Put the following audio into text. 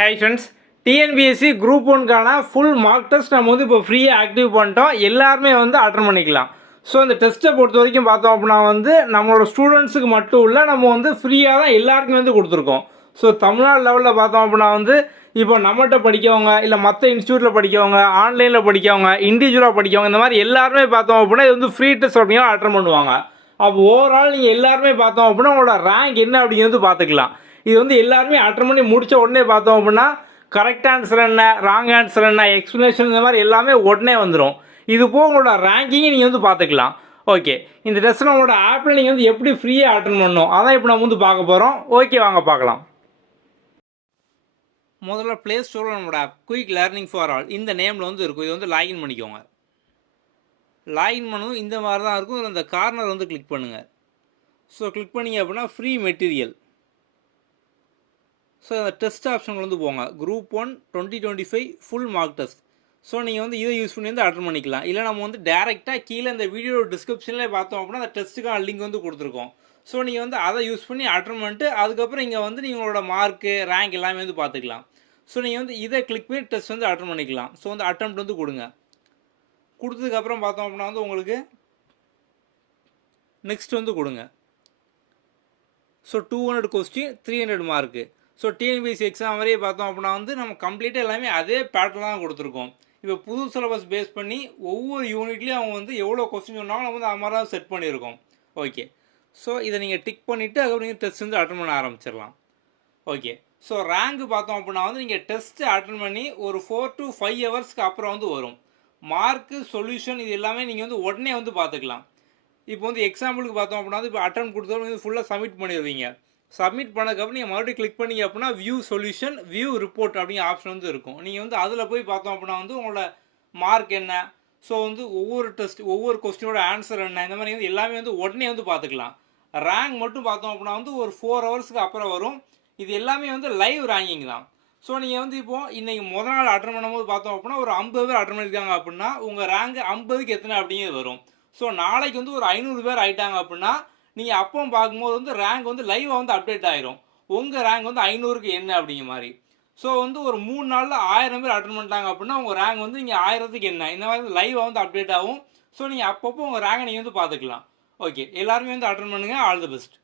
High friends, TNPSC group ஒன்க்கான full mark test நம்ம வந்து இப்போ ஃப்ரீயாக ஆக்டிவ் பண்ணிட்டோம். எல்லாருமே வந்து அட்டன் பண்ணிக்கலாம். ஸோ இந்த டெஸ்ட்டை பொறுத்த வரைக்கும் பார்த்தோம் அப்படின்னா வந்து நம்மளோட ஸ்டூடெண்ட்ஸுக்கு மட்டும் இல்லை, நம்ம வந்து ஃப்ரீயாக தான் எல்லாருக்குமே வந்து கொடுத்துருக்கோம். ஸோ தமிழ்நாடு லெவலில் பார்த்தோம் அப்படின்னா வந்து இப்போ நம்மகிட்ட படிக்கவங்க, இல்லை மற்ற இன்ஸ்டியூட்டில் படிக்கவங்க, ஆன்லைனில் படிக்கவங்க, இண்டிவிஜுவலாக படிக்கவங்க, இந்த மாதிரி எல்லாருமே பார்த்தோம் அப்படின்னா இது வந்து ஃப்ரீ டெஸ்ட் அப்படின்னா அட்டன் பண்ணுவாங்க. அப்போ ஓவரால் நீங்கள் எல்லாருமே பார்த்தோம் அப்படின்னா உங்களோட ரேங்க் என்ன அப்படிங்கிறது பார்த்துக்கலாம். இது வந்து எல்லாருமே அட்டன் பண்ணி முடித்த உடனே பார்த்தோம் அப்படின்னா கரெக்ட் ஆன்சர் என்ன, ராங் ஆன்சர் என்ன, எக்ஸ்ப்ளனேஷன், இந்த மாதிரி எல்லாமே உடனே வந்துடும். இது போக உங்களோட ரேங்கிங்கை நீங்கள் வந்து பார்த்துக்கலாம். ஓகே, இந்த டெஸ்ட்டில் உங்களோட ஆப்பில் நீங்கள் வந்து எப்படி ஃப்ரீயாக அட்டன் பண்ணணும் அதான் இப்போ நம்ம வந்து பார்க்க போகிறோம். ஓகே, வாங்க பார்க்கலாம். முதல்ல ப்ளே ஸ்டோரில் நம்மளோட app quick learning for all இந்த நேமில் வந்து இருக்கும். இது வந்து லாகின் பண்ணிக்கோங்க. லாகின் பண்ணவும் இந்த மாதிரி தான் இருக்கும். இதில் இந்த கார்னர் வந்து கிளிக் பண்ணுங்கள். ஸோ கிளிக் பண்ணிங்க அப்படின்னா ஃப்ரீ மெட்டீரியல். ஸோ அந்த டெஸ்ட் ஆப்ஷன் வந்து போங்க. Group 1 2025 full mark test. So நீங்கள் வந்து இதை யூஸ் பண்ணி வந்து அட்டன் பண்ணிக்கலாம். இல்லை நம்ம வந்து டேரெக்டாக கீழே இந்த வீடியோ டிஸ்கிரிப்ஷன்லேயே பார்த்தோம் அப்படின்னா அந்த டெஸ்ட்டுக்கான லிங்க் வந்து கொடுத்துருக்கோம். ஸோ நீங்கள் வந்து அதை யூஸ் பண்ணி அட்டன் பண்ணிட்டு அதுக்கப்புறம் இங்கே வந்து நீங்களோட மார்க்கு, ரேங்க் எல்லாமே வந்து பார்த்துக்கலாம். ஸோ நீங்கள் வந்து இதை கிளிக் பண்ணி டெஸ்ட் வந்து அட்டன் பண்ணிக்கலாம். ஸோ வந்து அட்டெம்ப்ட் வந்து கொடுங்க. கொடுத்ததுக்கப்புறம் பார்த்தோம் அப்படின்னா வந்து உங்களுக்கு நெக்ஸ்ட் வந்து கொடுங்க. So 200 question 300 mark. So TNPSC exam வரையே பார்த்தோம் அப்படின்னா வந்து நம்ம கம்ப்ளீட்டாக எல்லாமே அதே பேட்டர்ன் தான் கொடுத்துருக்கோம். இப்போ புது சிலபஸ் பேஸ் பண்ணி ஒவ்வொரு யூனிட்லேயும் அவங்க வந்து எவ்வளோ கொஸ்டின் சொன்னாலும் நம்ம வந்து அது மாதிரி தான் செட் பண்ணியிருக்கோம். ஓகே, ஸோ இதை நீங்கள் டிக் பண்ணிவிட்டு அதுக்கப்புறம் நீங்கள் டெஸ்ட் வந்து அட்டன் பண்ண ஆரம்பிச்சிடலாம். ஓகே, ஸோ ரேங்க் பார்த்தோம் அப்படின்னா வந்து நீங்கள் டெஸ்ட்டு அட்டன் பண்ணி ஒரு 4 to 5 ஹவர்ஸ்க்கு அப்புறம் வந்து வரும். மார்க்கு, சொல்யூஷன் இது எல்லாமே நீங்கள் வந்து உடனே வந்து பார்த்துக்கலாம். இப்போ வந்து எக்ஸாம்பிளுக்கு பார்த்தோம் அப்படின்னா இப்போ அட்டன் கொடுத்தோம் வந்து ஃபுல்லாக சப்மிட் பண்ணிடுவீங்க. சப்மிட் பண்ணதுக்கப்புறம் நீங்கள் மறுபடியும் கிளிக் பண்ணிங்க அப்படின்னா வியூ சொல்யூஷன், வியூ ரிப்போர்ட் அப்படிங்கிற ஆப்ஷன் வந்து இருக்கும். நீங்கள் வந்து அதில் போய் பார்த்தோம் அப்படின்னா வந்து உங்களோட மார்க் என்ன, ஸோ வந்து ஒவ்வொரு டெஸ்ட் ஒவ்வொரு கொஸ்டினோட ஆன்சர் என்ன, இந்த மாதிரி வந்து எல்லாமே வந்து உடனே வந்து பார்த்துக்கலாம். ரேங்க் மட்டும் பார்த்தோம் அப்படின்னா வந்து ஒரு 4 ஹவர்ஸ்க்கு அப்புறம் வரும். இது எல்லாமே வந்து லைவ் ரேங்கிங் தான். ஸோ நீங்கள் வந்து இப்போது இன்றைக்கி முதல் நாள் அட்டன் பண்ணும்போது பார்த்தோம் அப்படின்னா ஒரு 50 பேர் அட்டன் பண்ணியிருக்காங்க அப்படின்னா உங்கள் ரேங்க் 50க்கு எத்தனை அப்படிங்கிறது வரும். ஸோ நாளைக்கு வந்து ஒரு 500 பேர் ஆகிட்டாங்க அப்படின்னா நீங்கள் அப்போ பார்க்கும்போது வந்து ரேங்க் வந்து லைவாக வந்து அப்டேட் ஆகிரும். உங்கள் ரேங்க் வந்து 500க்கு என்ன அப்படிங்கிற மாதிரி. ஸோ வந்து ஒரு 3 நாளில் 1000 பேர் அட்டன் பண்ணிட்டாங்க அப்படின்னா உங்கள் ரேங்க் வந்து நீங்கள் 1000க்கு என்ன, இந்த மாதிரி லைவாக வந்து அப்டேட் ஆகும். ஸோ நீங்கள் அப்பப்போ உங்கள் ரேங்கை நீங்கள் வந்து பார்த்துக்கலாம். ஓகே, எல்லாருமே வந்து அட்டன் பண்ணுங்கள். All the best.